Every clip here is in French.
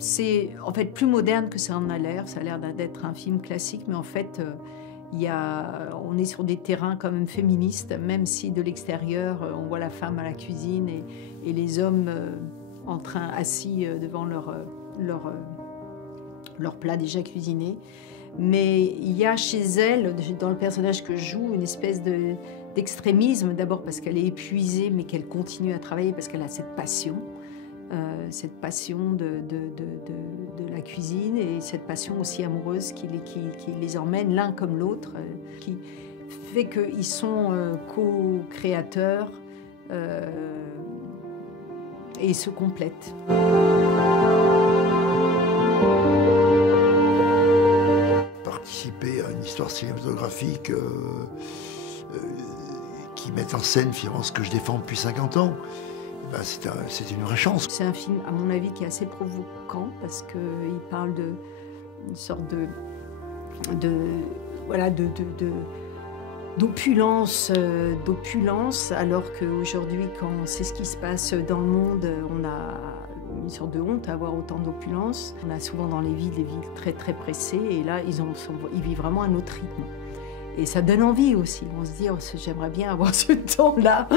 C'est en fait plus moderne que ça en a l'air. Ça a l'air d'être un film classique, mais en fait, on est sur des terrains quand même féministes, même si de l'extérieur, on voit la femme à la cuisine et les hommes assis devant leur plat déjà cuisiné. Mais il y a chez elle, dans le personnage que je joue, une espèce d'extrémisme, d'abord parce qu'elle est épuisée, mais qu'elle continue à travailler parce qu'elle a cette passion de la cuisine et cette passion aussi amoureuse qui les emmène l'un comme l'autre, qui fait qu'ils sont co-créateurs et se complètent. Participer à une histoire cinématographique qui met en scène finalement ce que je défends depuis 50 ans, c'est une vraie chance. C'est un film, à mon avis, qui est assez provoquant parce qu'il parle d'une sorte d'opulence, alors qu'aujourd'hui, quand c'est ce qui se passe dans le monde, on a une sorte de honte à avoir autant d'opulence. On a souvent dans les villes très très pressées, et là, ils vivent vraiment un autre rythme. Et ça donne envie aussi. On se dit, oh, j'aimerais bien avoir ce temps-là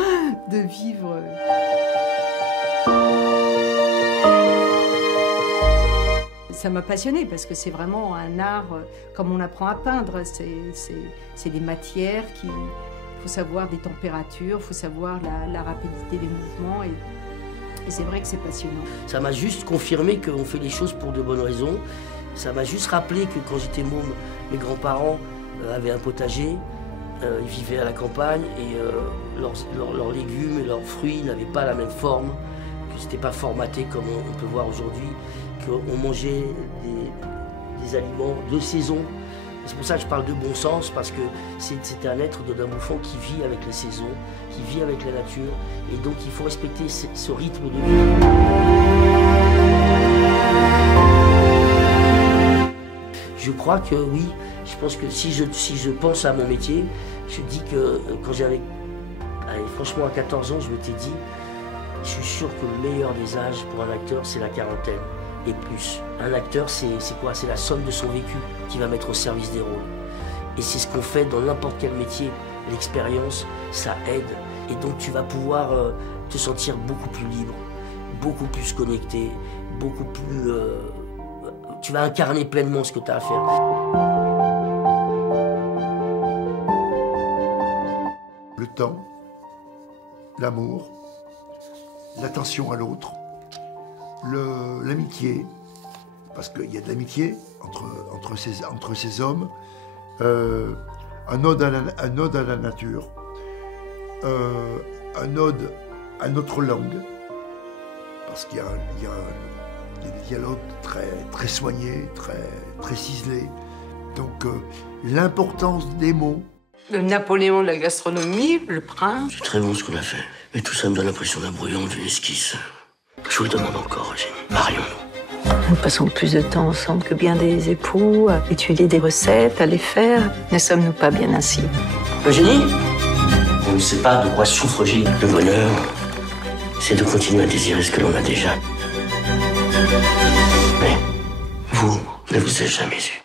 de vivre. Ça m'a passionnée parce que c'est vraiment un art comme on apprend à peindre. C'est des matières il faut savoir des températures, il faut savoir la rapidité des mouvements. Et c'est vrai que c'est passionnant. Ça m'a juste confirmé qu'on fait les choses pour de bonnes raisons. Ça m'a juste rappelé que quand j'étais môme, mes grands-parents avaient un potager. Ils vivaient à la campagne et leurs légumes et leurs fruits n'avaient pas la même forme, que c'était pas formaté comme on peut voir aujourd'hui, qu'on mangeait des aliments de saison. C'est pour ça que je parle de bon sens, parce que c'est un être d'un bouffon qui vit avec les saisons, qui vit avec la nature, et donc il faut respecter ce rythme de vie. Je crois que oui, je pense que si je pense à mon métier, je dis que quand franchement à 14 ans, je m'étais dit, je suis sûr que le meilleur des âges pour un acteur, c'est la quarantaine et plus. Un acteur, c'est quoi? C'est la somme de son vécu qui va mettre au service des rôles. Et c'est ce qu'on fait dans n'importe quel métier. L'expérience, ça aide. Et donc tu vas pouvoir te sentir beaucoup plus libre, beaucoup plus connecté, beaucoup plus... tu vas incarner pleinement ce que tu as à faire. Le temps, l'amour, l'attention à l'autre, l'amitié, parce qu'il y a de l'amitié entre ces hommes, un ode à la nature, un ode à notre langue, parce qu'il y a des dialogues très soignés, très ciselés. Donc l'importance des mots. Le Napoléon de la gastronomie, le prince. C'est très bon ce qu'on a fait. Mais tout ça me donne l'impression d'un brouillon, d'une esquisse. Je vous le demande encore, Eugénie. Marions-nous. Nous passons plus de temps ensemble que bien des époux, à étudier des recettes, à les faire. Ne sommes-nous pas bien ainsi? Eugénie, on ne sait pas de quoi souffre Eugénie. Le bonheur, c'est de continuer à désirer ce que l'on a déjà. Mais vous ne vous êtes jamais eu.